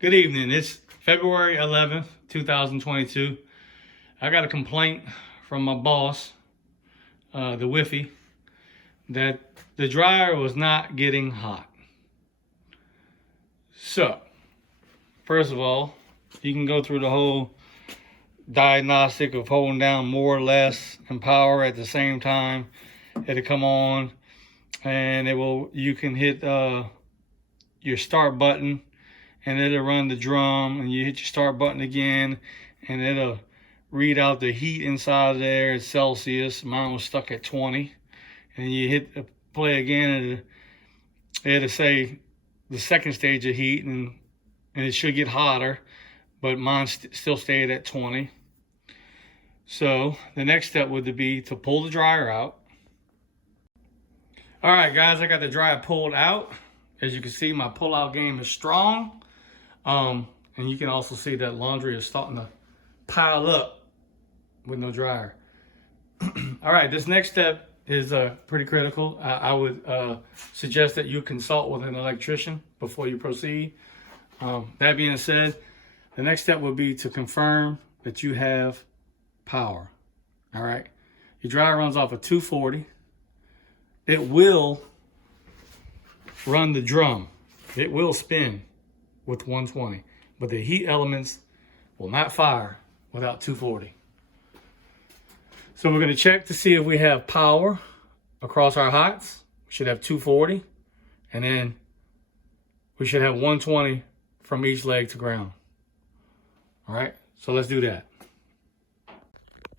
Good evening. It's February 11th, 2022. I got a complaint from my boss, the Wiffy, that the dryer was not getting hot. So, first of all, you can go through the whole diagnostic of holding down more or less and power at the same time. It'll come on and you can hit your start button and it'll run the drum, and you hit your start button again and it'll read out the heat inside there. It's Celsius. Mine was stuck at 20. And you hit the play again and it'll say the second stage of heat, and it should get hotter, but mine still stayed at 20. So the next step would be to pull the dryer out. All right, guys, I got the dryer pulled out. As you can see, my pull-out game is strong. And you can also see that laundry is starting to pile up with no dryer. All right, this next step is pretty critical. I would suggest that you consult with an electrician before you proceed. That being said, the next step would be to confirm that you have power. All right, your dryer runs off of 240. It will run the drum. It will spin with 120, but the heat elements will not fire without 240. So we're going to check to see if we have power across our hots. We should have 240, and then we should have 120 from each leg to ground. All right, so let's do that.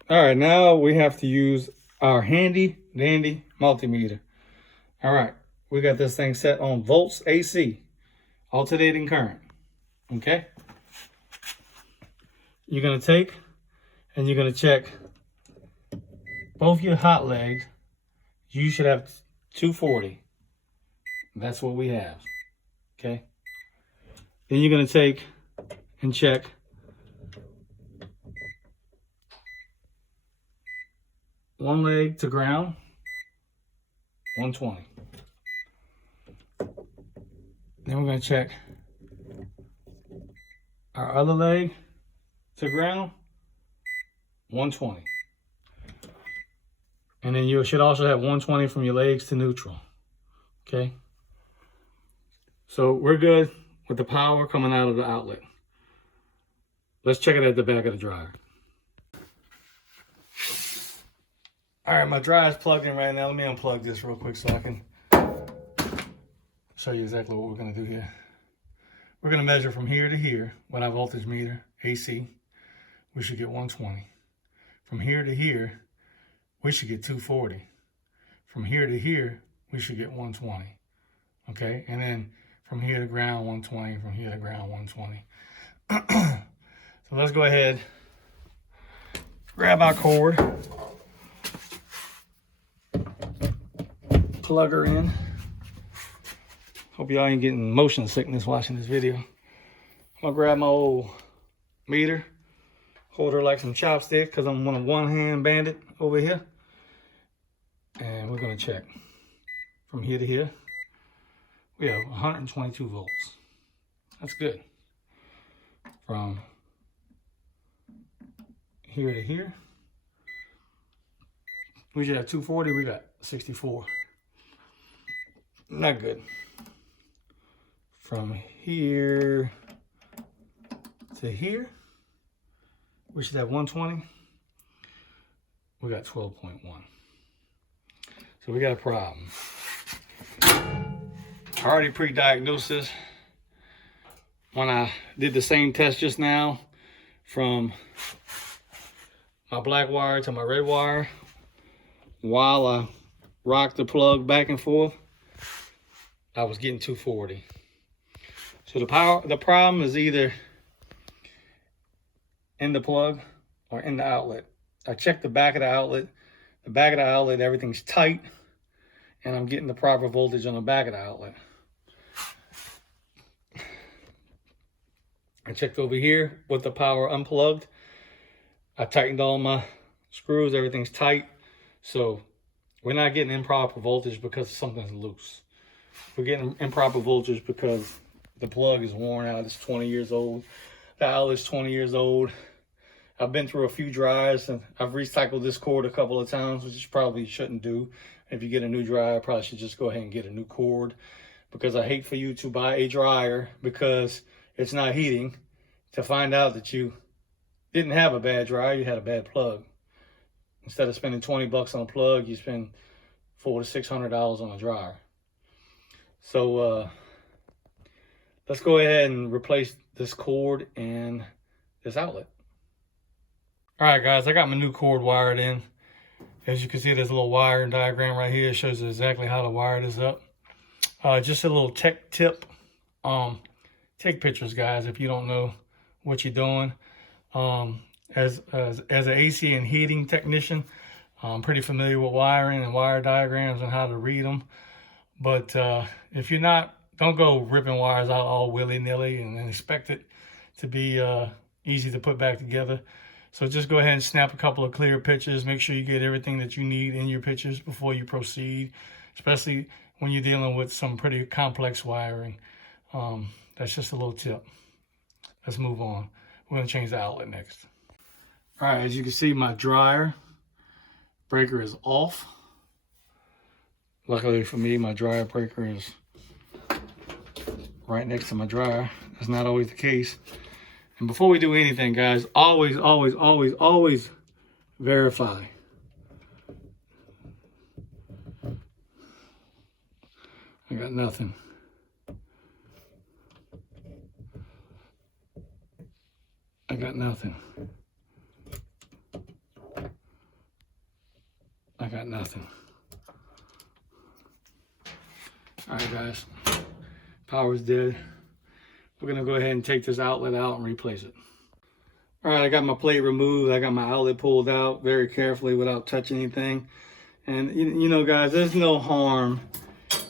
All right, now we have to use our handy dandy multimeter. All right, we got this thing set on volts AC, alternating current. Okay, you're going to take and you're going to check both your hot legs. You should have 240. That's what we have. Okay, then you're going to take and check one leg to ground, 120. Then we're going to check our other leg to ground, 120. And then you should also have 120 from your legs to neutral. Okay? So we're good with the power coming out of the outlet. Let's check it at the back of the dryer. All right, my dryer is plugged in right now. Let me unplug this real quick so I can show you exactly what we're going to do here. We're going to measure from here to here with our voltage meter, AC. We should get 120. From here to here, we should get 240. From here to here, we should get 120. Okay, and then from here to ground, 120. From here to ground, 120. So let's go ahead, grab our cord, plug her in. Hope y'all ain't getting motion sickness watching this video. I'm gonna grab my old meter, hold her like some chopsticks because I'm a one-hand bandit over here. And we're gonna check from here to here. We have 122 volts. That's good. From here to here, we should have 240. We got 64. Not good. From here to here, we should have 120. We got 12.1. So we got a problem. I already pre-diagnosed this when I did the same test just now from my black wire to my red wire while I rocked the plug back and forth. I was getting 240. So the problem is either in the plug or in the outlet. I checked the back of the outlet. The back of the outlet, everything's tight, and I'm getting the proper voltage on the back of the outlet. I checked over here with the power unplugged. I tightened all my screws, everything's tight. So we're not getting improper voltage because something's loose. We're getting improper voltage because The plug is worn out. It's 20 years old. The outlet's 20 years old. I've been through a few dryers and I've recycled this cord a couple of times, which you probably shouldn't do. If you get a new dryer, probably should just go ahead and get a new cord, because I hate for you to buy a dryer because it's not heating to find out that you didn't have a bad dryer, you had a bad plug. Instead of spending 20 bucks on a plug, you spend $400 to $600 on a dryer. So let's go ahead and replace this cord and this outlet. All right, guys, I got my new cord wired in. As you can see, there's a little wiring diagram right here. It shows exactly how to wire this up. Just a little tech tip. Take pictures, guys, if you don't know what you're doing. As an AC and heating technician, I'm pretty familiar with wiring and wire diagrams and how to read them. But if you're not, don't go ripping wires out all willy-nilly and expect it to be easy to put back together. So just go ahead and snap a couple of clear pictures. Make sure you get everything that you need in your pictures before you proceed, especially when you're dealing with some pretty complex wiring. That's just a little tip. Let's move on. We're gonna change the outlet next. All right, as you can see, my dryer breaker is off. Luckily for me, my dryer breaker is right next to my dryer. That's not always the case. And before we do anything, guys, always verify. I got nothing. I got nothing. I got nothing. All right, guys, power's dead. We're gonna go ahead and take this outlet out and replace it. All right, I got my plate removed. I got my outlet pulled out very carefully without touching anything. And you know, guys, there's no harm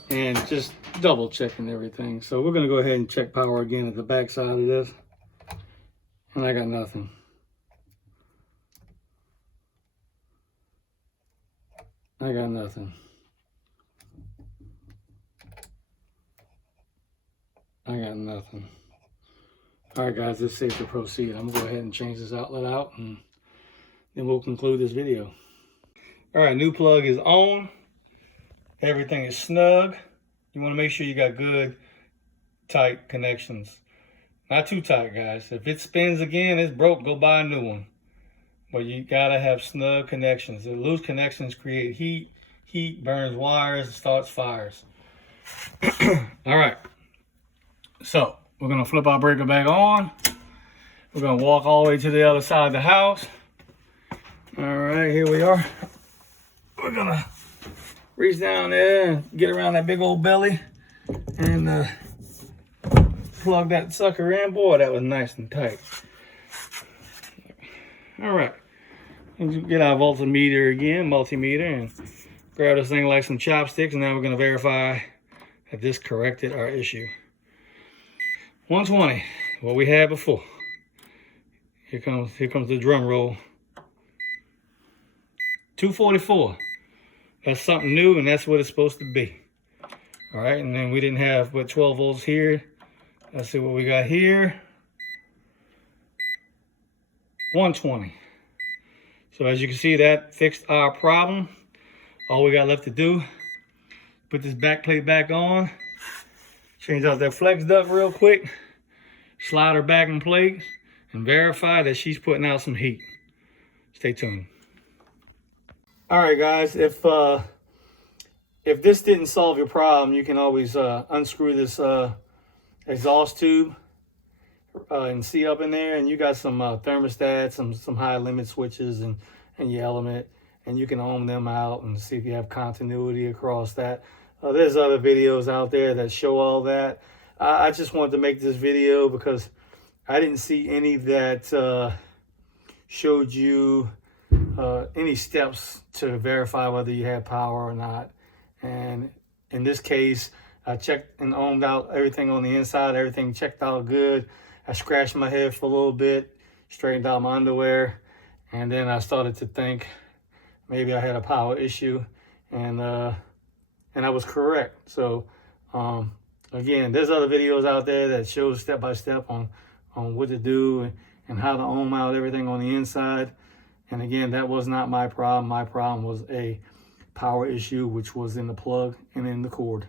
in just double checking everything. So we're gonna go ahead and check power again at the back side of this. And I got nothing. I got nothing. I got nothing. All right, guys, it's safe to proceed. I'm gonna go ahead and change this outlet out and then we'll conclude this video. All right, new plug is on. Everything is snug. You wanna make sure you got good, tight connections. Not too tight, guys. If it spins again, it's broke, go buy a new one. But you gotta have snug connections. The loose connections create heat. Heat burns wires, starts fires. All right. So we're gonna flip our breaker back on. We're gonna walk all the way to the other side of the house. All right, here we are. We're gonna reach down there and get around that big old belly and plug that sucker in. Boy, that was nice and tight. All right, and get our multimeter again, and grab this thing like some chopsticks, and now we're gonna verify that this corrected our issue. 120, what we had before. Here comes the drum roll. 244. That's something new, and that's what it's supposed to be. All right, and then we didn't have but 12 volts here. Let's see what we got here. 120. So as you can see, that fixed our problem. All we got left to do, put this back plate back on, change out that flex duct real quick, slide her back in place, and verify that she's putting out some heat. Stay tuned. All right, guys, if this didn't solve your problem, you can always unscrew this exhaust tube and see up in there, and you got some thermostats, some high limit switches and your element, and you can ohm them out and see if you have continuity across that. There's other videos out there that show all that. I just wanted to make this video because I didn't see any that showed you any steps to verify whether you had power or not. And in this case, I checked and ohmed out everything on the inside. Everything checked out good. I scratched my head for a little bit, straightened out my underwear, and then I started to think maybe I had a power issue, and I was correct. So Again, there's other videos out there that show step by step on what to do and how to ohm out everything on the inside. And again, that was not my problem. My problem was a power issue, which was in the plug and in the cord.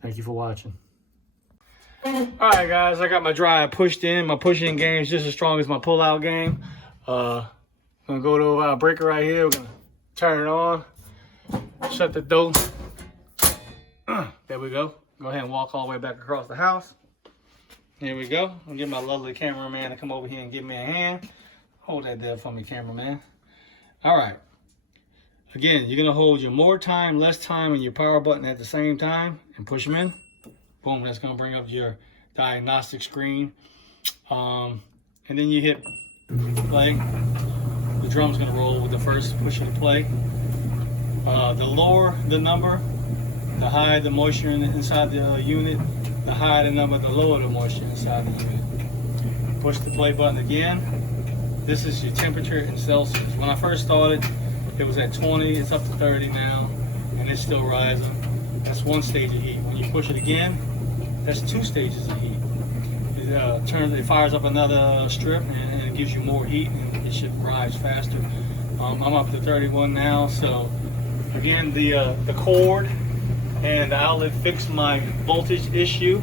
Thank you for watching. All right, guys, I got my drive pushed in. My push-in game is just as strong as my pull-out game. I'm gonna go to our breaker right here. We're gonna turn it on, shut the door. There we go. Go ahead and walk all the way back across the house. Here we go. I'll get my lovely cameraman to come over here and give me a hand. Hold that there for me, cameraman. All right. Again, you're gonna hold your more time, less time, and your power button at the same time and push them in. Boom, that's gonna bring up your diagnostic screen. And then you hit play. The drum's gonna roll with the first push of the play. The lower the number, the higher the moisture inside the unit. The higher the number, the lower the moisture inside the unit. Push the play button again. This is your temperature in Celsius. When I first started, it was at 20, it's up to 30 now, and it's still rising. That's one stage of heat. When you push it again, that's 2 stages of heat. It fires up another strip and it gives you more heat, and it should rise faster. I'm up to 31 now, so again, the cord and the outlet fixed my voltage issue.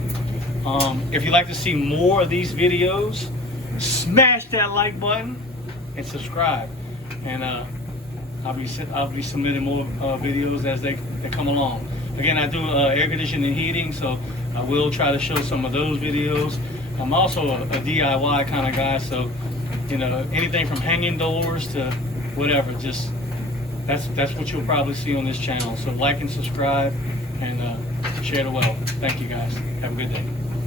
If you'd like to see more of these videos, smash that like button and subscribe. And I'll be submitting more videos as they come along. Again, I do air conditioning and heating, so I will try to show some of those videos. I'm also a DIY kind of guy, so you know, anything from hanging doors to whatever, just that's what you'll probably see on this channel. So like and subscribe and share the wealth. Thank you guys. Have a good day.